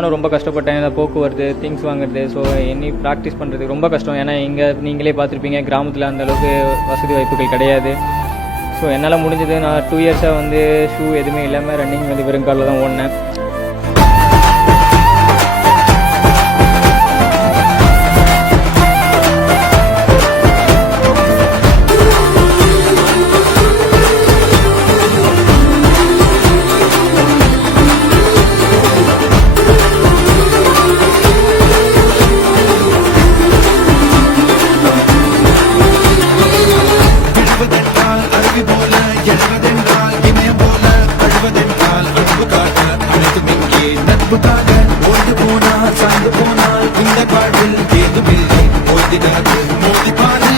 நானும் ரொம்ப கஷ்டப்பட்டேன். இந்த போக்குவரத்து, திங்ஸ் வாங்குறது, ஸோ இனி ப்ராக்டிஸ் பண்ணுறதுக்கு ரொம்ப கஷ்டம். ஏன்னா இங்கே நீங்களே பார்த்துருப்பீங்க, கிராமத்தில் அந்தளவுக்கு வசதி வாய்ப்புகள் கிடையாது. ஸோ என்னால் முடிஞ்சது நான் 2 இயர்ஸாக வந்து ஷூ எதுவுமே இல்லாமல் ரன்னிங் வந்து வெறும் காலில் தான் ஓடினேன். ஓய்ந்து போனால் சாய்ந்து போனால் இந்த வாழ்வில் ஏதுமில்லை. ஓய்ந்திடாது மோதி பாரு